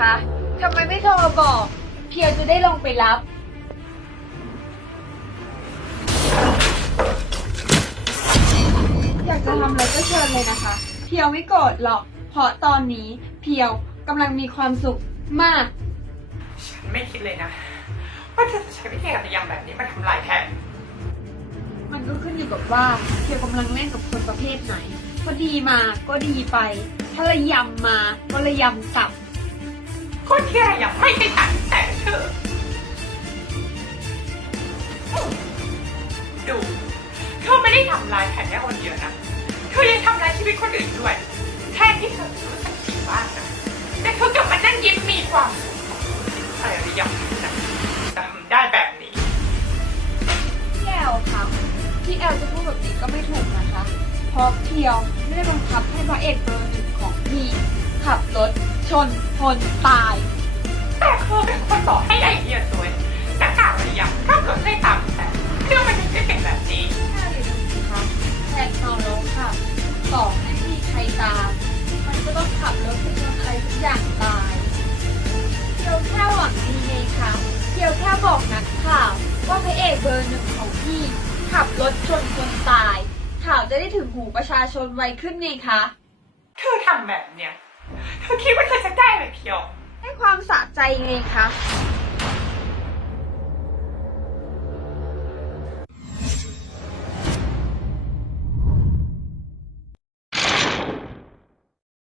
คะทำไมไม่โทรมาบอก เพียวจะได้ลงไปรับ อยากจะทำอะไรก็เชิญเลยนะคะ เพียวไม่โกรธหรอก เพราะตอนนี้เพียวกำลังมีความสุขมาก ฉันไม่คิดเลยนะ ว่าเธอจะใช้วิธีการยำแบบนี้มาทำลายแพนมันก็ขึ้นอยู่กับว่าเพียวกำลังเล่นกับคนประเภทไหนพอดีมาก็ดีไป ถ้าระยำมาก็ระยำกลับ คนที่อะไรยังไม่ใช่ฉันแต่เธอดู เธอไม่ได้ทำลายแพนแค่คนเดียวนะ เธอยังทำลายชีวิตคนอื่นด้วย แทนที่เธอจะรู้สึกผิดบ้างนะแต่เธอกลับมานั่งยิ้มมีความสุขอะไรหรือยังนะทำได้แบบนี้พี่แอลคะพี่แอลจะพูดแบบนี้ก็ไม่ถูกนะคะเพราะเพียวไม่ได้บังคับให้พระเอกเบอร์หนึ่งของพี่ขับรถ ชนคนตาย แต่เธอเป็นคนบอกให้ไอเดียสวยนักข่าวอะไรยังขับรถไล่ตามแต่เรื่องมันถึงได้เป็นแบบนี้น่าเรียนรู้นะคะแทนเมาแล้วค่ะต่อให้ไม่มีใครตาม มันก็ต้องขับรถไปชนอะไรสักอย่างตายเพียวแค่หวังดีไงคะเพียวแค่บอกนักข่าว ว่าพระเอกเบอร์หนึ่งของพี่ขับรถชนคนตาย ข่าวจะได้ถึงหูประชาชนไวขึ้นไงคะ เธอทำแบบเนี้ยเธอ คิดว่าเธอจะได้อะไรเพียว ให้ความสะใจไงคะ